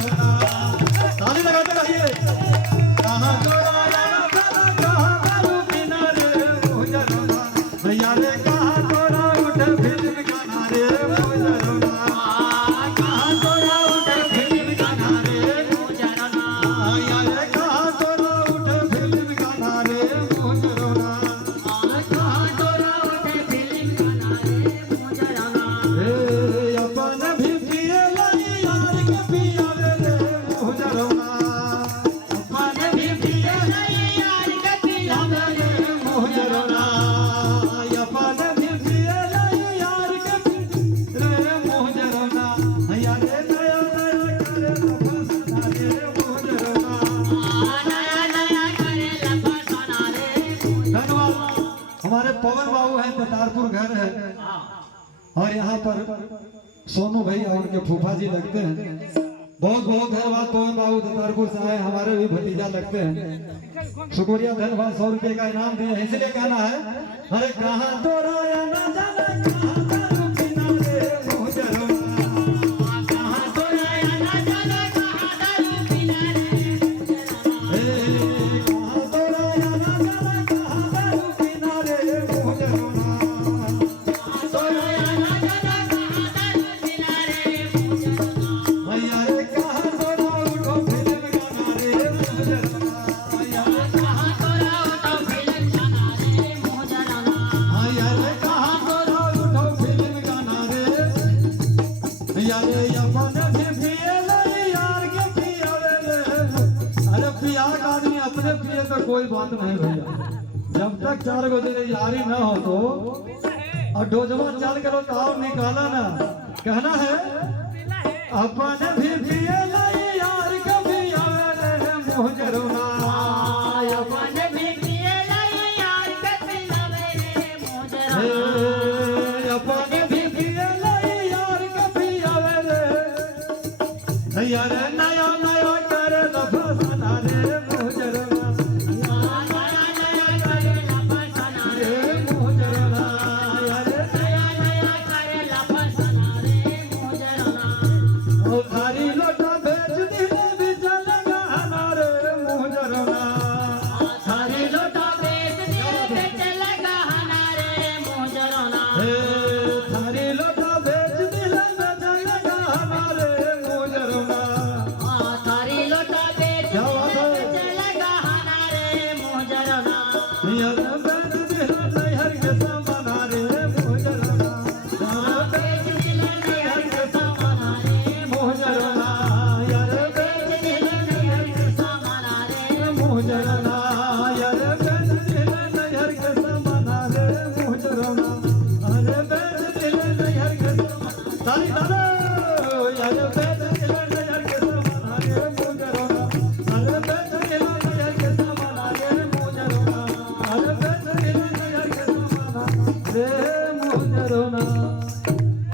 ताली लगाते रहिए। कहाँ तोरा यारा चला कहाँ दारू पीना रे मुजरना भैया रे कहाँ तोरा उठ फिल्म गाना रे मुजरना कहाँ तोरा उठ फिल्म गाना रे मुजरना भैया रे कहाँ तोरा उठ फिल्म गाना रे मुजरना कहाँ तोरा उठ फिल्म गाना रे मुजरना अपन भी पिए लई यार के पियावे रे मुजरना अपन भी पिए लई यार के पियावे रे मुजरना अपन भी पिए लई यार के रे मुजरना भैया रे नया नया करे लफसाना रे मुजरना नया नया करे लफसाना रे। धन्यवाद। हमारे पवन बाबू हैं, ततारपुर घर है और यहाँ पर सोनू भाई और उनके फूफा जी लगते हैं। बहुत बहुत धन्यवाद पवन बाबू ततारपुर से आए, हमारे भी भतीजा लगते हैं। शुक्रिया, धन्यवाद। 100 रुपये का इनाम दिए। इसलिए कहना है अरे कहाँ तोरा या ना जाने कहाँ दारू पीना रे मुजरना कहाँ तोरा या ना जाने कहाँ दारू पीना रे कहाँ तोरा या ना जाने कहाँ दारू पीना रे मुजरना तोरा या ना जाने कहाँ दारू पीना रे मुजरना भैया रे कहाँ तोरा उठो फिल्म गाना रे मुजरना भैया रे कहाँ तोरा उठो फिल्म गाना रे मुजरना भैया रे कहाँ तोरा उठो फिल्म गाना रे भैया रे अपन भी पिए लई यार के पियावे रे। अरे पिया का आदमी अपने पिए तो कोई बात नहीं भैया, जब तक 4 गो तेरे यारी ना हो तो और डोजवा चल करो तो और निकाला ना। कहना है अपन भी पिए लई यार के पियावे रे मुजरना अपन भी पिए लई यार के पियावे रे मुजरना अपन भी पिए लई यार के पियावे रे भैया रे नया नया करे लफसाना रे मुजरना नया नया करे लफसाना रे मुजरना यारे नया नया करे लफसाना रे मुजरना ओ थारी लोटा बेच दिले बिचल गहना रे मुजरना थारी लोटा बेच दिले बिचल गहना रे मुजरना थारी लोटा बेच दिले बिचल गहना रे मुजरना थारी लोटा बेच दिले बिचल गहना रे मुजरना यार बेच दिले नैहर के सामान रे मुजरना बेच दिले नैहर के सामान रे मुजरना यार बेच दिले नैहर के सामान रे मुजरना यार बेच दिले नैहर के सामान रे मुजरना अरे बेच दिले नैहर के सामान ताली ताली यार